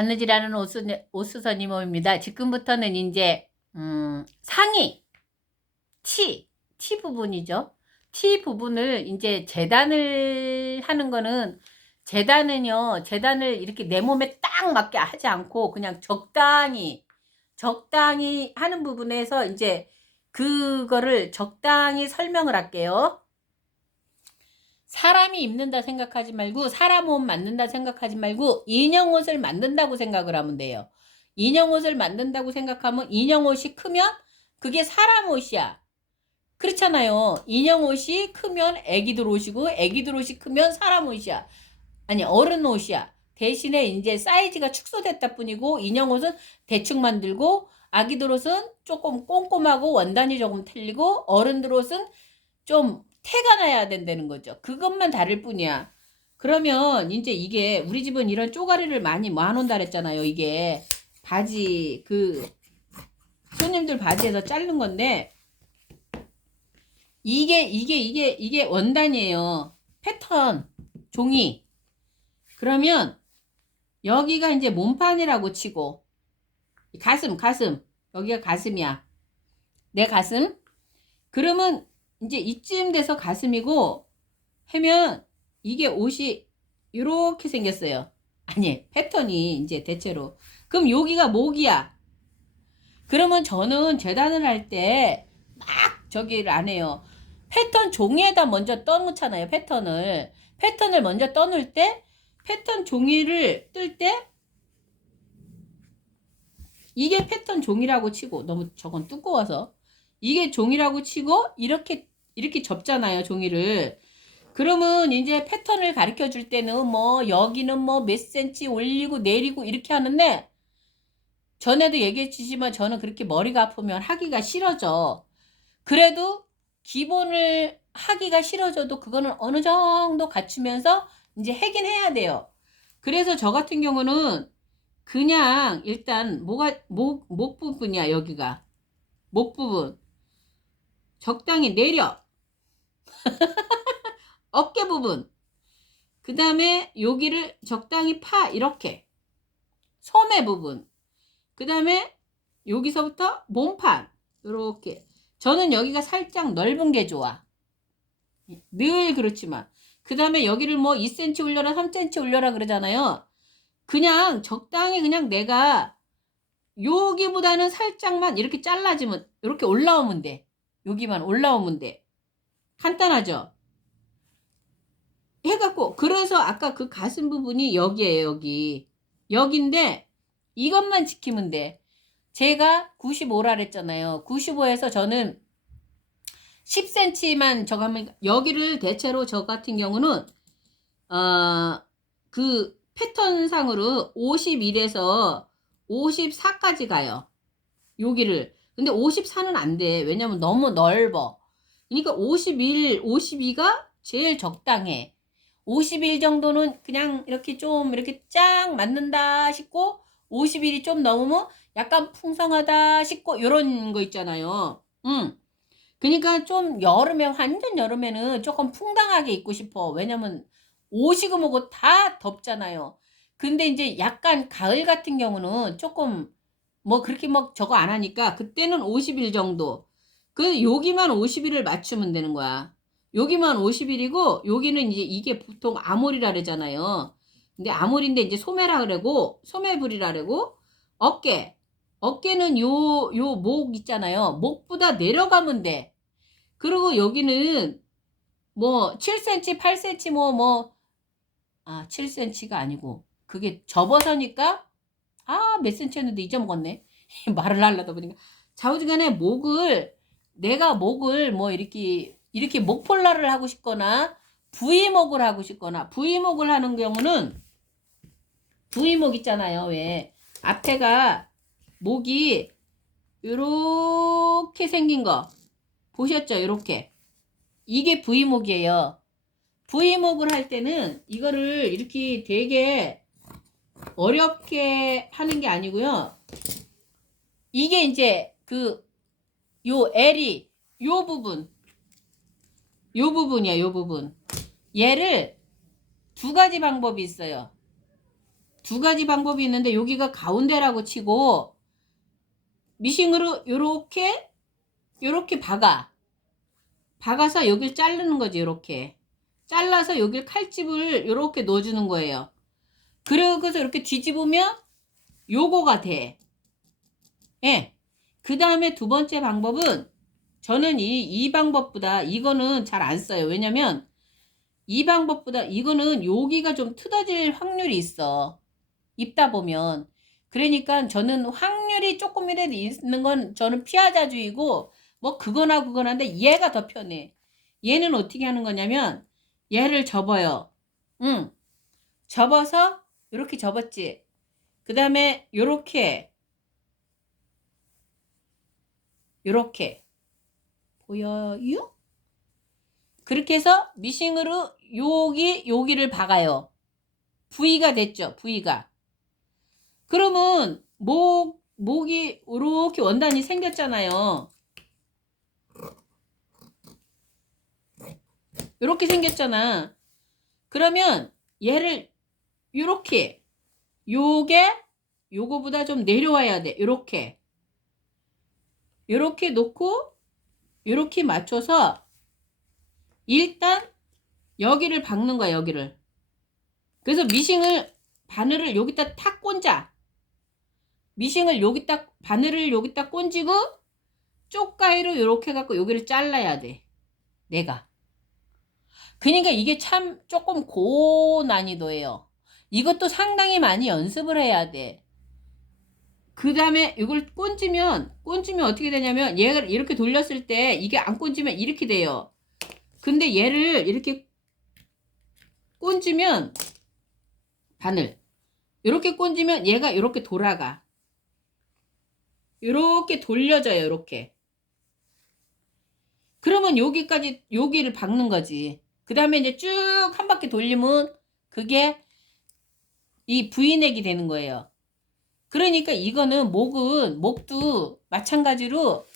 바느질하는 오수선 이모입니다. 지금부터는 이제 상의 티 부분이죠. 티 부분을 이제 재단을 하는 거는 재단을 이렇게 내 몸에 딱 맞게 하지 않고 그냥 적당히 하는 부분에서 이제 그거를 적당히 설명을 할게요. 사람이 입는다 생각하지 말고 사람 옷 만든다 생각하지 말고 인형 옷을 만든다고 생각을 하면 돼요. 인형 옷을 만든다고 생각하면 인형 옷이 크면 그게 사람 옷이야. 그렇잖아요. 인형 옷이 크면 애기들 옷이고 애기들 옷이 크면 사람 옷이야. 아니 어른 옷이야. 대신에 이제 사이즈가 축소됐다 뿐이고 인형 옷은 대충 만들고 아기들 옷은 조금 꼼꼼하고 원단이 조금 틀리고 어른들 옷은 좀 태가 나야 된다는 거죠. 그것만 다를 뿐이야. 그러면 이제 이게 우리 집은 이런 쪼가리를 많이 모아놓는다 그랬잖아요. 이게 바지 손님들 바지에서 자른 건데 이게 원단이에요. 패턴 종이. 그러면 여기가 이제 몸판이라고 치고 가슴 여기가 가슴이야. 내 가슴. 그러면 이제 이쯤 돼서 가슴이고 하면 이게 옷이 이렇게 생겼어요. 아니 패턴이 이제 대체로. 그럼 여기가 목이야. 그러면 저는 재단을 할 때 막 저기를 안 해요. 패턴 종이에다 먼저 떠놓잖아요. 패턴을 먼저 떠놓을 때 패턴 종이를 뜰 때 이게 패턴 종이라고 치고 너무 저건 두꺼워서 이게 종이라고 치고 이렇게 접잖아요. 종이를. 그러면 이제 패턴을 가르쳐 줄 때는 뭐 여기는 뭐 몇 센치 올리고 내리고 이렇게 하는데 전에도 얘기해 주지만 저는 그렇게 머리가 아프면 하기가 싫어져. 그래도 기본을 하기가 싫어져도 그거는 어느 정도 갖추면서 이제 하긴 해야 돼요. 그래서 저 같은 경우는 그냥 일단 목 부분이야. 여기가 목 부분 적당히 내려. 어깨 부분 그 다음에 여기를 적당히 파. 이렇게 소매 부분 그 다음에 여기서부터 몸판 이렇게. 저는 여기가 살짝 넓은 게 좋아. 늘 그렇지만 그 다음에 여기를 뭐 2cm 올려라 3cm 올려라 그러잖아요. 그냥 적당히 그냥 내가 여기보다는 살짝만 이렇게 잘라지면 이렇게 올라오면 돼. 여기만 올라오면 돼. 간단하죠? 해갖고 그래서 아까 그 가슴 부분이 여기에요. 여기인데 이것만 지키면 돼. 제가 95라 그랬잖아요. 95에서 저는 10cm만 저거 하면 여기를 대체로 저 같은 경우는 그 패턴상으로 51에서 54까지 가요. 여기를. 근데 54는 안 돼. 왜냐면 너무 넓어. 그러니까 51, 52가 제일 적당해. 51 정도는 그냥 이렇게 좀 이렇게 쫙 맞는다 싶고 51이 좀 넘으면 약간 풍성하다 싶고 요런 거 있잖아요. 그러니까 좀 여름에 완전 여름에는 조금 풍당하게 입고 싶어. 왜냐면 옷이고 뭐고 다 덥잖아요. 근데 이제 약간 가을 같은 경우는 조금 뭐 그렇게 막 저거 안 하니까 그때는 50일 정도. 그 여기만 50일을 맞추면 되는 거야. 여기만 50일이고 여기는 이제 이게 보통 아몰이라 그러잖아요. 근데 아몰인데 이제 소매라 그러고 소매불이라 그러고 어깨는 요 목 있잖아요. 목보다 내려가면 돼. 그리고 여기는 뭐 7cm, 8cm 7cm가 아니고 그게 접어서니까 몇 cm였는데 잊어먹었네. 말을 하려다 보니까 좌우지간에 내가 목을 뭐 이렇게 목폴라를 하고 싶거나 V목을 하고 싶거나 V목을 하는 경우는 V목 있잖아요. 왜 앞에가 목이 요렇게 생긴 거 보셨죠? 요렇게 이게 V목이에요. V목을 할 때는 이거를 이렇게 되게 어렵게 하는 게 아니고요. 이게 이제 요 L이 요 부분이야. 요 부분. 얘를 두 가지 방법이 있어요. 두 가지 방법이 있는데 여기가 가운데라고 치고 미싱으로 요렇게 박아서 여길 자르는 거지. 요렇게 잘라서 여길 칼집을 요렇게 넣어주는 거예요. 그러고서 이렇게 뒤집으면 요거가 돼. 예. 그 다음에 두 번째 방법은 저는 이 방법보다 이거는 잘 안 써요. 왜냐면 이 방법보다 이거는 여기가 좀 뜯어질 확률이 있어. 입다 보면. 그러니까 저는 확률이 조금이라도 있는 건 저는 피하자주의고 뭐 그거나인데 얘가 더 편해. 얘는 어떻게 하는 거냐면 얘를 접어요. 응. 접어서 이렇게 접었지. 그 다음에 요렇게 보여요? 그렇게 해서 미싱으로 여기를 박아요. V가 됐죠. V가. 그러면 목이 이렇게 원단이 생겼잖아요. 이렇게 생겼잖아. 그러면 얘를 요렇게 요거보다 좀 내려와야 돼. 요렇게 놓고 요렇게 맞춰서 일단 여기를 박는 거야. 여기를. 그래서 바늘을 여기다 탁 꽂아. 바늘을 여기다 꽂이고 쪽가위로 요렇게 갖고 여기를 잘라야 돼. 내가. 그러니까 이게 참 조금 고난이도예요. 이것도 상당히 많이 연습을 해야 돼. 그 다음에 이걸 꽂으면 어떻게 되냐면 얘를 이렇게 돌렸을 때 이게 안 꽂으면 이렇게 돼요. 근데 얘를 이렇게 꽂으면 바늘 이렇게 꽂으면 얘가 이렇게 돌아가. 이렇게 돌려져요. 이렇게. 그러면 여기를 박는 거지. 그 다음에 이제 쭉 한 바퀴 돌리면 그게 이 V넥이 되는 거예요. 그러니까 이거는 목도 마찬가지로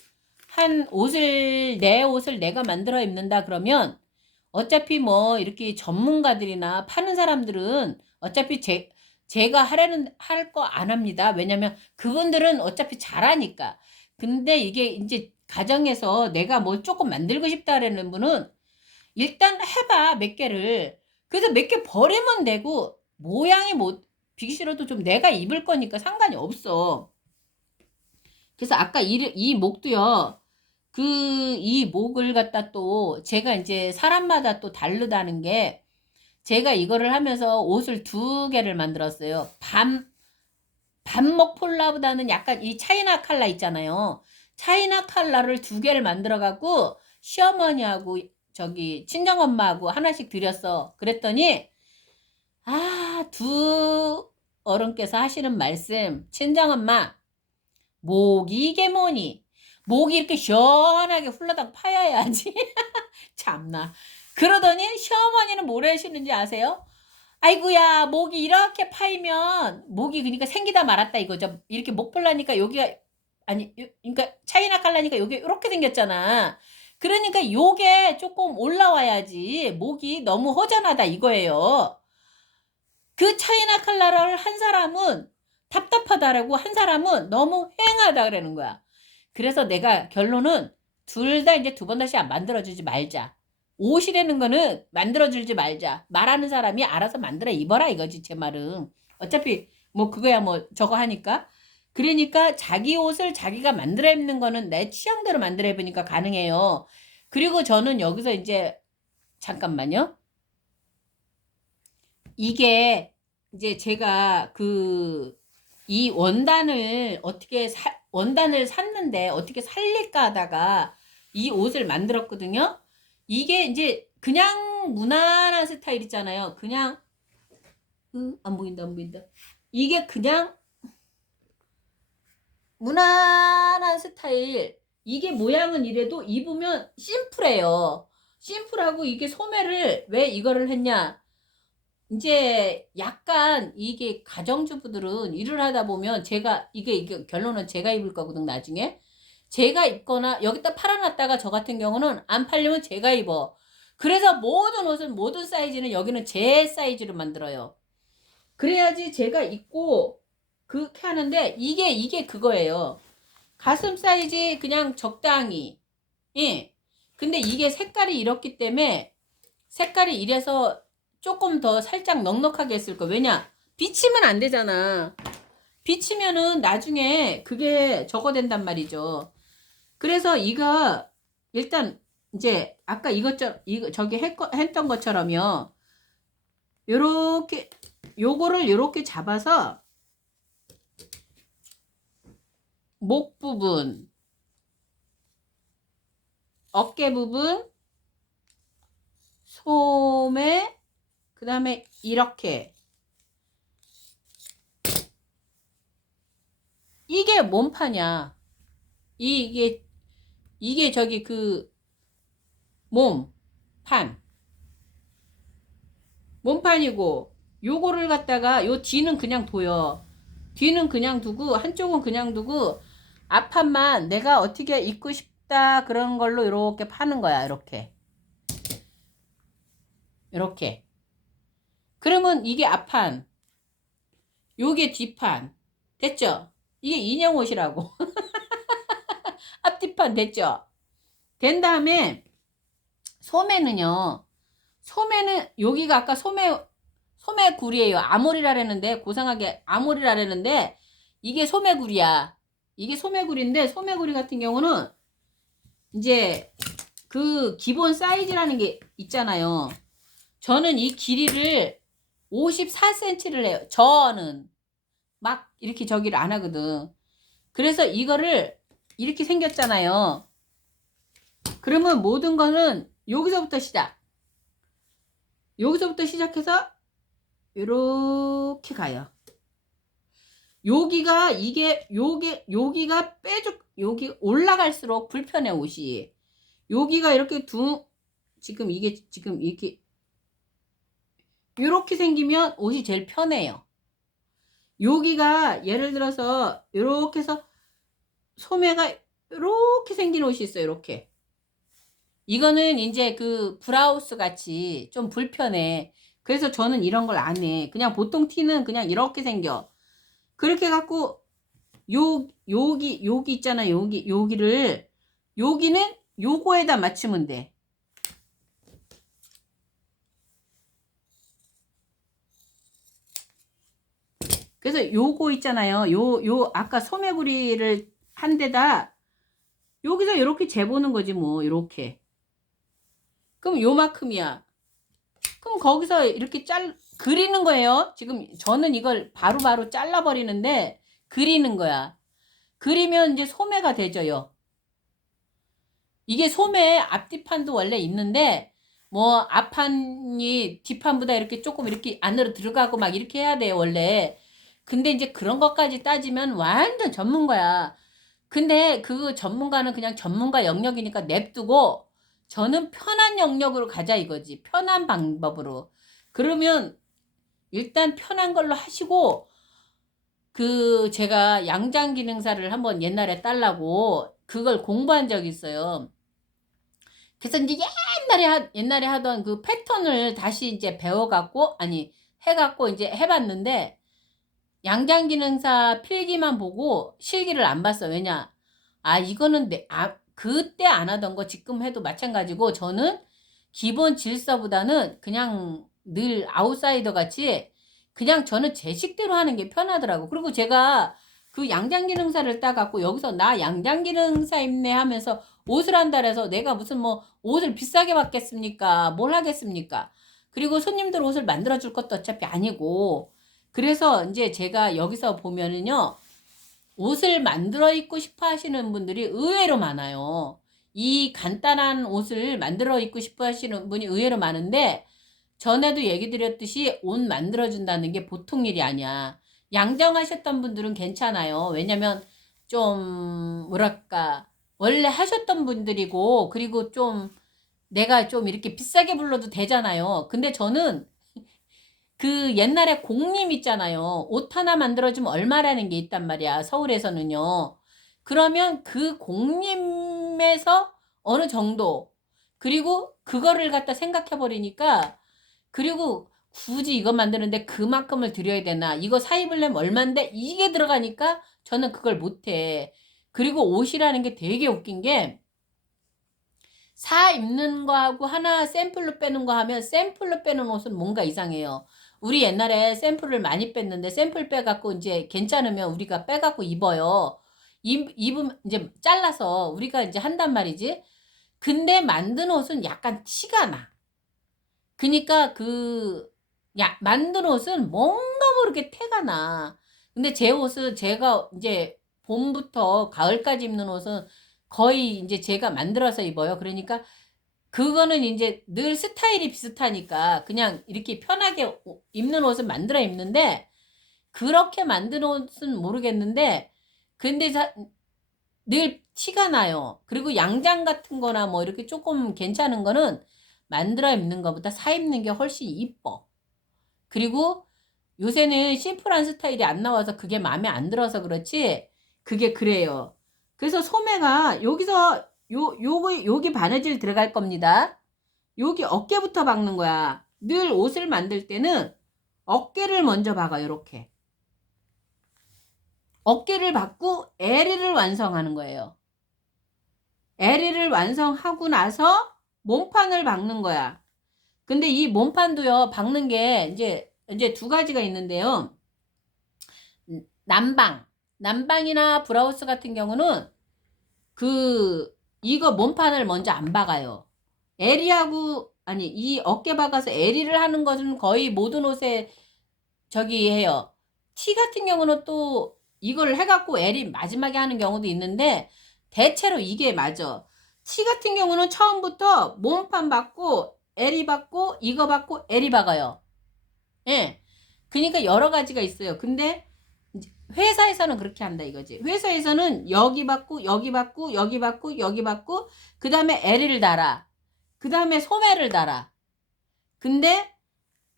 내 옷을 내가 만들어 입는다 그러면 어차피 뭐 이렇게 전문가들이나 파는 사람들은 어차피 제가 할 거 안 합니다. 왜냐면 그분들은 어차피 잘하니까. 근데 이게 이제 가정에서 내가 뭐 조금 만들고 싶다라는 분은 일단 해봐. 몇 개를. 그래서 몇 개 버리면 되고 모양이 비기 싫어도 좀 내가 입을 거니까 상관이 없어. 그래서 아까 이 목도요. 이 목을 갖다 또 제가 이제 사람마다 또 다르다는 게 제가 이거를 하면서 옷을 두 개를 만들었어요. 반목 폴라보다는 약간 이 차이나 칼라 있잖아요. 차이나 칼라를 두 개를 만들어 갖고 시어머니하고 저기 친정엄마하고 하나씩 드렸어. 그랬더니 두 어른께서 하시는 말씀, 친정엄마, 목이 이게 뭐니? 목이 이렇게 시원하게 훌라당 파여야지. 참나. 그러더니 시어머니는 뭐라 하시는지 아세요? 아이고야, 목이 이렇게 파이면 목이 그러니까 생기다 말았다 이거죠. 이렇게 목 풀라니까 여기가 그러니까 차이나 칼라니까 여기 이렇게 생겼잖아. 그러니까 요게 조금 올라와야지. 목이 너무 허전하다 이거예요. 그 차이나 칼라를 한 사람은 답답하다라고 한 사람은 너무 휑하다 그러는 거야. 그래서 내가 결론은 둘 다 이제 두 번 다시 안 만들어주지 말자. 옷이라는 거는 만들어주지 말자. 말하는 사람이 알아서 만들어 입어라 이거지 제 말은. 어차피 뭐 그거야 뭐 저거 하니까. 그러니까 자기 옷을 자기가 만들어 입는 거는 내 취향대로 만들어 입으니까 가능해요. 그리고 저는 여기서 이제 잠깐만요. 이게 이제 제가 이 원단을 원단을 샀는데 어떻게 살릴까 하다가 이 옷을 만들었거든요. 이게 이제 그냥 무난한 스타일 있잖아요. 그냥 안 보인다. 이게 그냥 무난한 스타일. 이게 모양은 이래도 입으면 심플해요. 심플하고 이게 소매를 왜 이거를 했냐? 이제 약간 이게 가정주부들은 일을 하다 보면 이게 결론은 제가 입을 거거든 나중에. 제가 입거나 여기다 팔아놨다가 저 같은 경우는 안 팔리면 제가 입어. 그래서 모든 옷은 모든 사이즈는 여기는 제 사이즈로 만들어요. 그래야지 제가 입고 그렇게 하는데 이게 그거예요. 가슴 사이즈 그냥 적당히. 예. 근데 이게 색깔이 이렇기 때문에 색깔이 이래서 조금 더 살짝 넉넉하게 했을 거. 왜냐? 비치면 안 되잖아. 비치면은 나중에 그게 저거 된단 말이죠. 그래서 이거 일단 이제 아까 이거 저기 했던 것처럼요. 요렇게 요거를 요렇게 잡아서 목 부분, 어깨 부분, 소매, 그 다음에 이렇게. 이게 몸판이야. 이게 저기 그 몸판. 몸판이고, 요거를 갖다가 요 뒤는 그냥 둬요. 뒤는 그냥 두고, 한쪽은 그냥 두고, 앞판만 내가 어떻게 입고 싶다 그런 걸로 이렇게 파는 거야. 이렇게. 이렇게. 그러면 이게 앞판, 요게 뒷판. 됐죠? 이게 인형 옷이라고. 앞뒤판 됐죠? 된 다음에 소매는요. 소매는 여기가 아까 소매굴이에요. 아모리라 그랬는데 고상하게 아모리라 그랬는데 이게 소매굴이야. 이게 소매굴인데 소매굴이 같은 경우는 이제 그 기본 사이즈라는 게 있잖아요. 저는 이 길이를 54cm를 해요. 저는 막 이렇게 저기를 안 하거든. 그래서 이거를 이렇게 생겼잖아요. 그러면 모든 거는 여기서부터 시작. 여기서부터 시작해서 이렇게 가요. 여기가 여기가 여기 올라갈수록 불편해 옷이. 여기가 이렇게 지금 이렇게 생기면 옷이 제일 편해요. 여기가 예를 들어서 이렇게 해서 소매가 이렇게 생긴 옷이 있어요. 이렇게. 이거는 이제 그 브라우스 같이 좀 불편해. 그래서 저는 이런 걸 안 해. 그냥 보통 티는 그냥 이렇게 생겨. 그렇게 갖고 여기 있잖아. 여기는 요거에다 맞추면 돼. 그래서 요거 있잖아요. 요 아까 소매부리를 한 데다 여기서 이렇게 재보는 거지 뭐. 이렇게. 그럼 요만큼이야. 그럼 거기서 이렇게 그리는 거예요. 지금 저는 이걸 바로바로 잘라버리는데 그리는 거야. 그리면 이제 소매가 되죠요. 이게 소매 앞뒤판도 원래 있는데 뭐 앞판이 뒷판보다 이렇게 조금 이렇게 안으로 들어가고 막 이렇게 해야 돼요 원래. 근데 이제 그런 것까지 따지면 완전 전문가야. 근데 그 전문가는 그냥 전문가 영역이니까 냅두고 저는 편한 영역으로 가자 이거지. 편한 방법으로. 그러면 일단 편한 걸로 하시고 그 제가 양장기능사를 한번 옛날에 딸라고 그걸 공부한 적이 있어요. 그래서 이제 옛날에 하던 그 패턴을 다시 이제 배워갖고 아니 해갖고 이제 해봤는데 양장기능사 필기만 보고 실기를 안 봤어. 왜냐? 이거는 그때 안 하던 거 지금 해도 마찬가지고 저는 기본 질서보다는 그냥 늘 아웃사이더 같이 그냥 저는 제 식대로 하는 게 편하더라고. 그리고 제가 그 양장기능사를 따갖고 여기서 나 양장기능사 입네 하면서 옷을 한다 해서 내가 무슨 뭐 옷을 비싸게 받겠습니까? 뭘 하겠습니까? 그리고 손님들 옷을 만들어줄 것도 어차피 아니고 그래서 이제 제가 여기서 보면은요. 옷을 만들어 입고 싶어 하시는 분들이 의외로 많아요. 이 간단한 옷을 만들어 입고 싶어 하시는 분이 의외로 많은데 전에도 얘기 드렸듯이 옷 만들어 준다는 게 보통 일이 아니야. 양정하셨던 분들은 괜찮아요. 왜냐면 좀 뭐랄까 원래 하셨던 분들이고 그리고 좀 내가 좀 이렇게 비싸게 불러도 되잖아요. 근데 저는 그 옛날에 공님 있잖아요. 옷 하나 만들어주면 얼마라는 게 있단 말이야. 서울에서는요. 그러면 그 공님에서 어느 정도 그리고 그거를 갖다 생각해 버리니까 그리고 굳이 이거 만드는데 그만큼을 들여야 되나? 이거 사 입으려면 얼만데? 이게 들어가니까 저는 그걸 못해. 그리고 옷이라는 게 되게 웃긴 게 사 입는 거하고 하나 샘플로 빼는 거 하면 샘플로 빼는 옷은 뭔가 이상해요. 우리 옛날에 샘플을 많이 뺐는데 샘플 빼갖고 이제 괜찮으면 우리가 빼갖고 입어요. 입으면 이제 잘라서 우리가 이제 한단 말이지. 근데 만든 옷은 약간 티가 나. 그니까 만든 옷은 뭔가 모르게 태가 나. 근데 제 옷은 제가 이제 봄부터 가을까지 입는 옷은 거의 이제 제가 만들어서 입어요. 그러니까 그거는 이제 늘 스타일이 비슷하니까 그냥 이렇게 편하게 입는 옷은 만들어 입는데 그렇게 만든 옷은 모르겠는데 근데 늘 티가 나요. 그리고 양장 같은 거나 뭐 이렇게 조금 괜찮은 거는 만들어 입는 것보다 사 입는 게 훨씬 이뻐. 그리고 요새는 심플한 스타일이 안 나와서 그게 마음에 안 들어서 그렇지 그게 그래요. 그래서 소매가 여기서 여기 바느질 들어갈 겁니다. 여기 어깨부터 박는 거야. 늘 옷을 만들 때는 어깨를 먼저 박아 요렇게. 어깨를 박고 에리를 완성하는 거예요. 에리를 완성하고 나서 몸판을 박는 거야. 근데 이 몸판도요, 박는 게 이제 두 가지가 있는데요. 남방이나 브라우스 같은 경우는 이거 몸판을 먼저 안 박아요. 이 어깨 박아서 에리를 하는 것은 거의 모든 옷에 저기 해요. 티 같은 경우는 또 이걸 해갖고 에리 마지막에 하는 경우도 있는데 대체로 이게 맞아. 티 같은 경우는 처음부터 몸판 박고 에리 박고 이거 박고 에리 박아요. 예. 그러니까 여러 가지가 있어요. 근데 회사에서는 그렇게 한다 이거지. 회사에서는 여기 받고 여기 받고 여기 받고 여기 받고 그 다음에 에리를 달아. 그 다음에 소매를 달아. 근데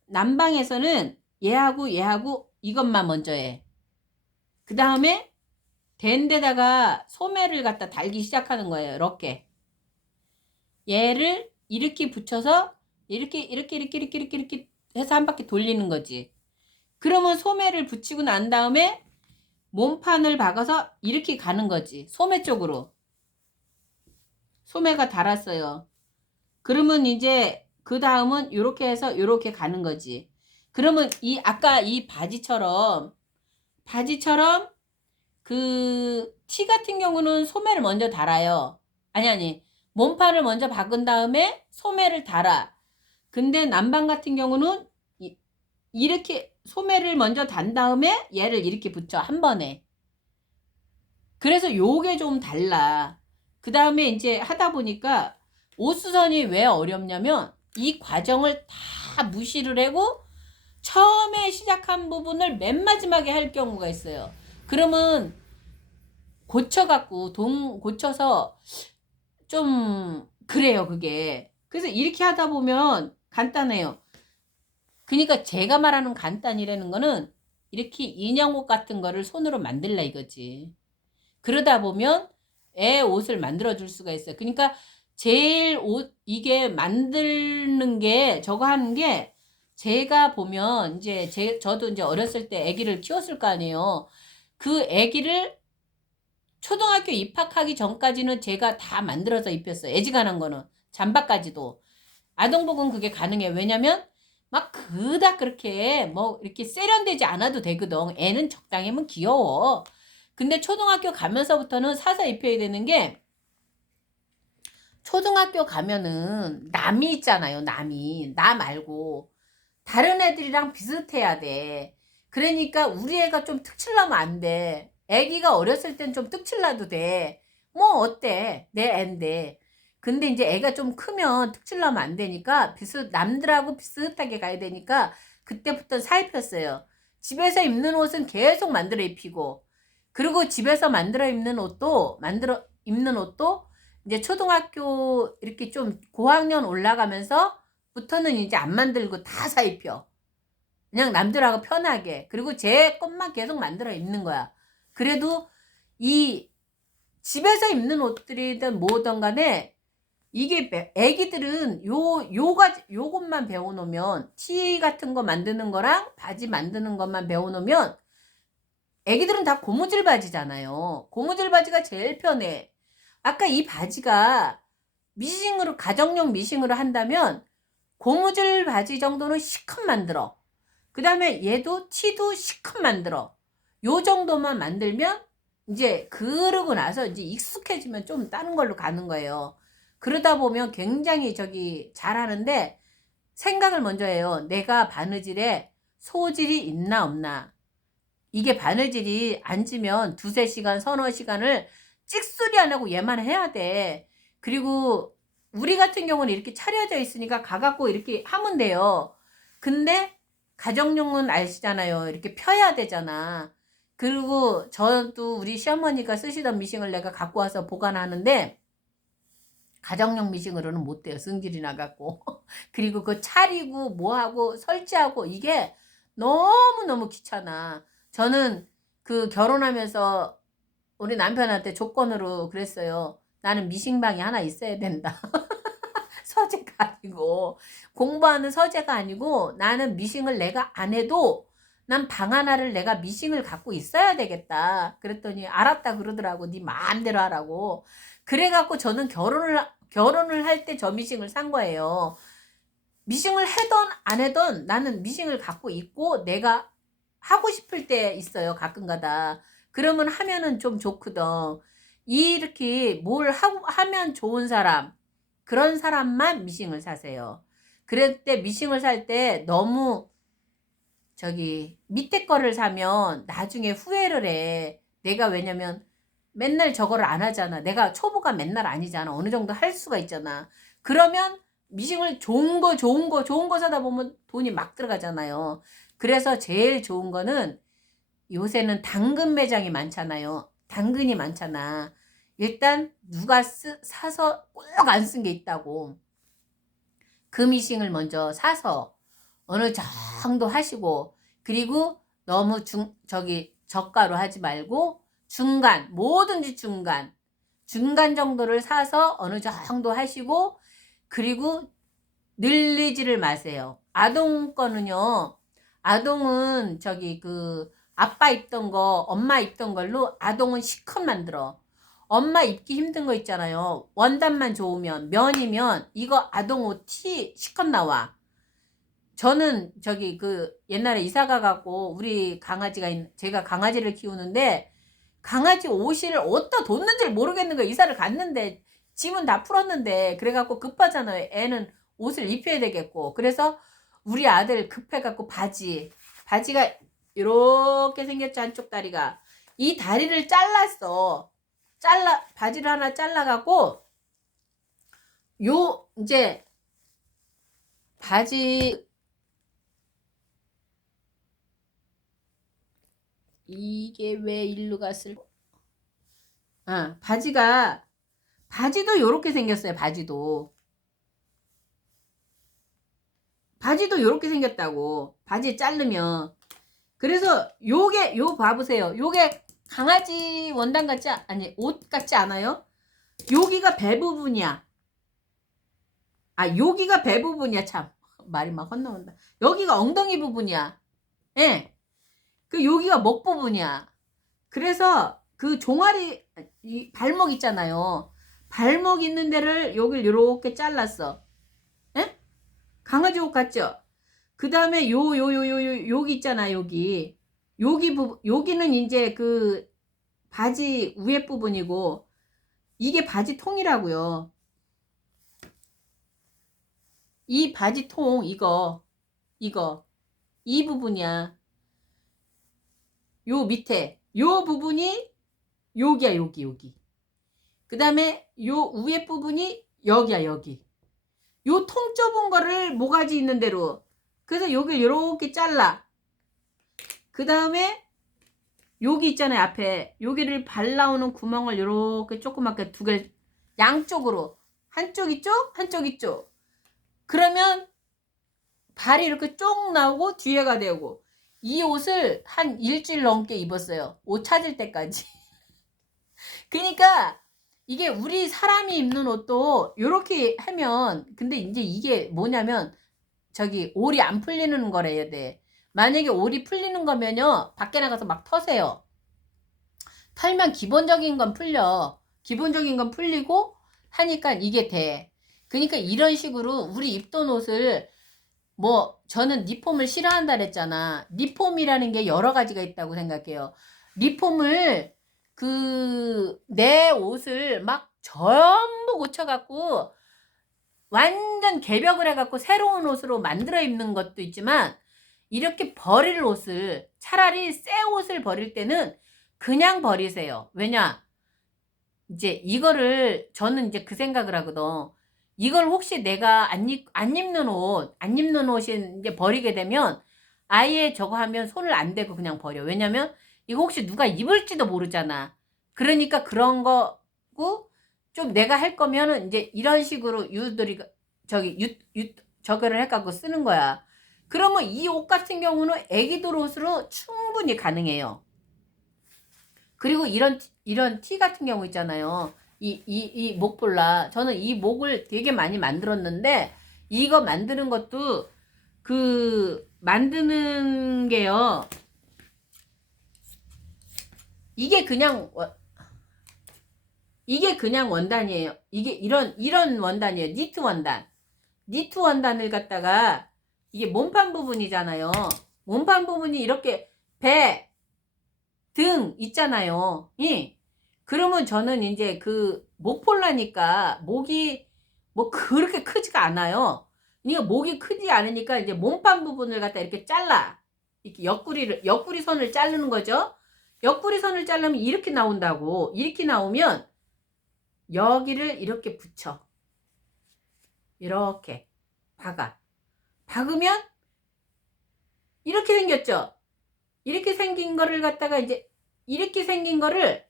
남방에서는 얘하고 이것만 먼저 해. 그 다음에 된 데다가 소매를 갖다 달기 시작하는 거예요. 이렇게. 얘를 이렇게 붙여서 이렇게 해서 한 바퀴 돌리는 거지. 그러면 소매를 붙이고 난 다음에 몸판을 박아서 이렇게 가는 거지. 소매 쪽으로. 소매가 달았어요. 그러면 이제 그 다음은 이렇게 해서 이렇게 가는 거지. 그러면 아까 이 바지처럼 그 티 같은 경우는 소매를 먼저 달아요. 아니 몸판을 먼저 박은 다음에 소매를 달아. 근데 남방 같은 경우는 이렇게 소매를 먼저 단 다음에 얘를 이렇게 붙여 한 번에. 그래서 요게 좀 달라. 그 다음에 이제 하다 보니까 옷수선이 왜 어렵냐면 이 과정을 다 무시를 하고 처음에 시작한 부분을 맨 마지막에 할 경우가 있어요. 그러면 고쳐서 좀 그래요 그게. 그래서 이렇게 하다 보면 간단해요. 그러니까 제가 말하는 간단이라는 거는 이렇게 인형옷 같은 거를 손으로 만들라 이거지. 그러다 보면 애 옷을 만들어 줄 수가 있어요. 그러니까 제일 이게 만드는 게 저거 하는 게 제가 보면 이제 저도 이제 어렸을 때 아기를 키웠을 거 아니에요. 그 아기를 초등학교 입학하기 전까지는 제가 다 만들어서 입혔어요. 애지간한 거는 잠바까지도. 아동복은 그게 가능해요. 왜냐면 막 그닥 그렇게 뭐 이렇게 세련되지 않아도 되거든. 애는 적당히 하면 귀여워. 근데 초등학교 가면서부터는 사서 입혀야 되는 게 초등학교 가면은 남이 있잖아요. 나 말고 다른 애들이랑 비슷해야 돼. 그러니까 우리 애가 좀 특칠나면 안 돼. 애기가 어렸을 땐 좀 특칠나도 돼. 뭐 어때? 내 애인데. 근데 이제 애가 좀 크면 특칠나면 안 되니까 남들하고 비슷하게 가야 되니까 그때부터 사입혔어요. 집에서 입는 옷은 계속 만들어 입히고 그리고 집에서 만들어 입는 옷도 이제 초등학교 이렇게 좀 고학년 올라가면서부터는 이제 안 만들고 다 사입혀. 그냥 남들하고 편하게. 그리고 제 것만 계속 만들어 입는 거야. 그래도 이 집에서 입는 옷들이든 뭐든 간에 이게 애기들은 요것만 배워놓으면 티 같은 거 만드는 거랑 바지 만드는 것만 배워놓으면 애기들은 다 고무줄 바지잖아요. 고무줄 바지가 제일 편해. 아까 이 바지가 미싱으로 가정용 미싱으로 한다면 고무줄 바지 정도는 시컷 만들어. 그 다음에 얘도 티도 시컷 만들어. 요 정도만 만들면 이제 그러고 나서 이제 익숙해지면 좀 다른 걸로 가는 거예요. 그러다 보면 굉장히 잘하는데 생각을 먼저 해요. 내가 바느질에 소질이 있나 없나. 이게 바느질이 앉으면 두세 시간, 서너 시간을 찍소리 안 하고 얘만 해야 돼. 그리고 우리 같은 경우는 이렇게 차려져 있으니까 가갖고 이렇게 하면 돼요. 근데 가정용은 아시잖아요. 이렇게 펴야 되잖아. 그리고 저도 우리 시어머니가 쓰시던 미싱을 내가 갖고 와서 보관하는데 가정용 미싱으로는 못 돼요. 승질이 나갖고. 그리고 그 차리고 뭐하고 설치하고 이게 너무너무 귀찮아. 저는 그 결혼하면서 우리 남편한테 조건으로 그랬어요. 나는 미싱방이 하나 있어야 된다. 서재가 아니고 공부하는 서재가 아니고 나는 미싱을 내가 안 해도 난 방 하나를 내가 미싱을 갖고 있어야 되겠다. 그랬더니 알았다 그러더라고. 네 마음대로 하라고. 그래갖고 저는 결혼을 할 때 저 미싱을 산 거예요. 미싱을 해던 안 해던 나는 미싱을 갖고 있고 내가 하고 싶을 때 있어요. 가끔가다. 그러면 하면은 좀 좋거든. 이렇게 뭘 하면 좋은 사람, 그런 사람만 미싱을 사세요. 그럴 때 미싱을 살 때 너무 밑에 거를 사면 나중에 후회를 해. 내가 왜냐면 맨날 저거를 안 하잖아. 내가 초보가 맨날 아니잖아. 어느 정도 할 수가 있잖아. 그러면 미싱을 좋은 거 사다 보면 돈이 막 들어가잖아요. 그래서 제일 좋은 거는 요새는 당근 매장이 많잖아요. 당근이 많잖아. 일단 누가 사서 꼭 안 쓴 게 있다고. 그 미싱을 먼저 사서 어느 정도 하시고 그리고 너무 저가로 하지 말고 중간 뭐든지 중간 정도를 사서 어느 정도 하시고 그리고 늘리지를 마세요. 아동 거는요. 아동은 아빠 입던 거 엄마 입던 걸로 아동은 시컷 만들어. 엄마 입기 힘든 거 있잖아요. 원단만 좋으면 면이면 이거 아동 옷 티 시컷 나와. 저는 옛날에 이사 가갖고 우리 제가 강아지를 키우는데 강아지 옷을 어디다 뒀는지 모르겠는 거예요. 이사를 갔는데 짐은 다 풀었는데 그래갖고 급하잖아요. 애는 옷을 입혀야 되겠고 그래서 우리 아들 급해갖고 바지가 이렇게 생겼죠. 한쪽 다리가. 이 다리를 잘랐어. 바지를 하나 잘라갖고 이제 바지 이게 왜 일로 갔을까? 바지도 요렇게 생겼어요. 바지도 요렇게 생겼다고. 바지 자르면. 그래서 요 봐보세요. 요게 강아지 원단 옷 같지 않아요? 여기가 배 부분이야. 여기가 배 부분이야. 참. 말이 막 헛나온다. 여기가 엉덩이 부분이야. 예. 여기가 목 부분이야. 그래서 그 종아리, 이 발목 있잖아요. 발목 있는 데를 여길 이렇게 잘랐어. 예? 강아지 옷 같죠? 그 다음에 여기 있잖아, 여기. 여기는 이제 그 바지 위에 부분이고, 이게 바지 통이라고요. 이 바지 통, 이 부분이야. 요 밑에, 요 부분이 여기야, 여기. 그 다음에 요 위에 부분이 여기야, 여기. 요 통 좁은 거를 모가지 있는 대로. 그래서 여기 이렇게 잘라. 그 다음에 여기 있잖아요, 앞에. 여기를 발 나오는 구멍을 이렇게 조그맣게 두 개, 양쪽으로. 한쪽 이쪽, 한쪽 이쪽. 그러면 발이 이렇게 쭉 나오고 뒤에가 되고. 이 옷을 한 일주일 넘게 입었어요. 옷 찾을 때까지. 그러니까 이게 우리 사람이 입는 옷도 요렇게 하면, 근데 이제 이게 뭐냐면 저기 올이 안 풀리는 거래야 돼. 만약에 올이 풀리는 거면요, 밖에 나가서 막 터세요. 털면 기본적인 건 풀려. 기본적인 건 풀리고 하니까 이게 돼. 그러니까 이런 식으로 우리 입던 옷을, 뭐 저는 리폼을 싫어한다 그랬잖아. 리폼이라는 게 여러 가지가 있다고 생각해요. 리폼을 내 옷을 막 전부 고쳐갖고 완전 개벽을 해갖고 새로운 옷으로 만들어 입는 것도 있지만, 이렇게 버릴 옷을, 차라리 새 옷을 버릴 때는 그냥 버리세요. 왜냐? 이제 이거를 저는 이제 그 생각을 하거든. 이걸 혹시 내가 안 입는 옷이 이제 버리게 되면 아예 저거 하면 손을 안 대고 그냥 버려. 왜냐면 이거 혹시 누가 입을지도 모르잖아. 그러니까 그런 거고, 좀 내가 할 거면은 이제 이런 식으로 유들이 저거를 해갖고 쓰는 거야. 그러면 이 옷 같은 경우는 애기들 옷으로 충분히 가능해요. 그리고 이런 티 같은 경우 있잖아요. 이 목폴라. 저는 이 목을 되게 많이 만들었는데, 이거 만드는 것도 만드는 게요. 이게 그냥 원단이에요. 이게 이런 원단이에요. 니트 원단. 니트 원단을 갖다가, 이게 몸판 부분이잖아요. 몸판 부분이 이렇게 배, 등 있잖아요. 그러면 저는 이제 목폴라니까 목이 뭐 그렇게 크지가 않아요. 그러니까 목이 크지 않으니까 이제 몸판 부분을 갖다 이렇게 잘라. 이렇게 옆구리 선을 자르는 거죠. 옆구리 선을 자르면 이렇게 나온다고. 이렇게 나오면 여기를 이렇게 붙여. 이렇게 박으면 이렇게 생겼죠. 이렇게 생긴 거를 갖다가 이제 이렇게 생긴 거를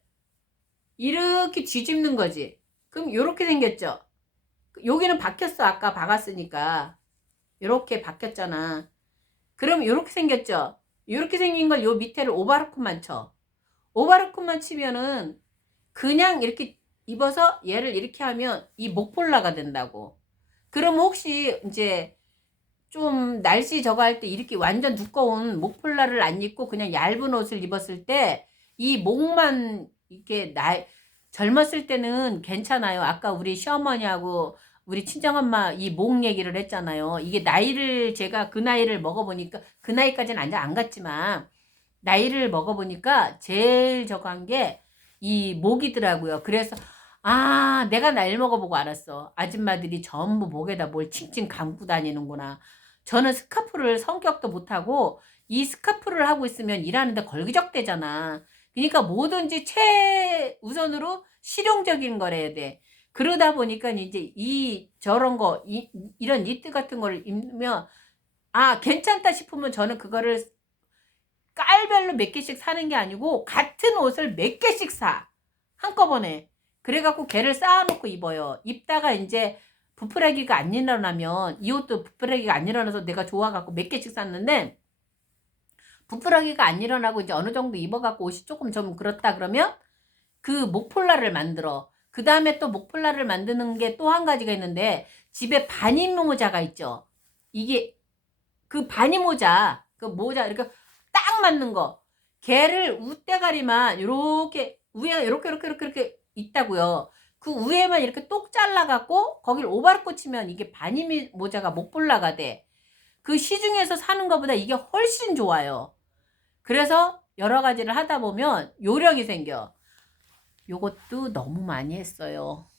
이렇게 뒤집는 거지. 그럼 요렇게 생겼죠. 여기는 박혔어. 아까 박았으니까. 요렇게 박혔잖아. 그럼 요렇게 생겼죠. 요렇게 생긴 걸 요 밑에를 오바로크만 쳐. 오바로크만 치면은 그냥 이렇게 입어서 얘를 이렇게 하면 이 목폴라가 된다고. 그럼 혹시 이제 좀 날씨 저거 할 때 이렇게 완전 두꺼운 목폴라를 안 입고 그냥 얇은 옷을 입었을 때 이 목만 이렇게 젊었을 때는 괜찮아요. 아까 우리 시어머니하고 우리 친정엄마 이 목 얘기를 했잖아요. 이게 제가 그 나이를 먹어보니까, 그 나이까지는 안 갔지만 나이를 먹어보니까 제일 저거 한 게 이 목이더라고요. 그래서 내가 나이를 먹어보고 알았어. 아줌마들이 전부 목에다 뭘 칭칭 감고 다니는구나. 저는 스카프를 성격도 못하고 이 스카프를 하고 있으면 일하는데 걸기적대잖아. 그러니까 뭐든지 최우선으로 실용적인 거래야 돼. 그러다 보니까 이제 저런 거, 이런 니트 같은 거를 입으면, 괜찮다 싶으면 저는 그거를 깔별로 몇 개씩 사는 게 아니고 같은 옷을 몇 개씩 사. 한꺼번에. 그래갖고 걔를 쌓아놓고 입어요. 입다가 이제 부풀하기가 안 일어나면, 이 옷도 부풀하기가 안 일어나서 내가 좋아갖고 몇 개씩 샀는데, 부풀하기가 안 일어나고 이제 어느 정도 입어갖고 옷이 조금 좀 그렇다 그러면 그 목폴라를 만들어. 그 다음에 또 목폴라를 만드는 게 또 한 가지가 있는데, 집에 바니 모자가 있죠. 이게 바니 모자, 모자 이렇게 딱 맞는 거. 걔를 웃대가리만 요렇게 위에 이렇게 있다고요. 그 위에만 이렇게 똑 잘라갖고 거기를 오바르 꽂히면 이게 바니 모자가 목폴라가 돼. 그 시중에서 사는 것보다 이게 훨씬 좋아요. 그래서 여러 가지를 하다 보면 요령이 생겨. 요것도 너무 많이 했어요.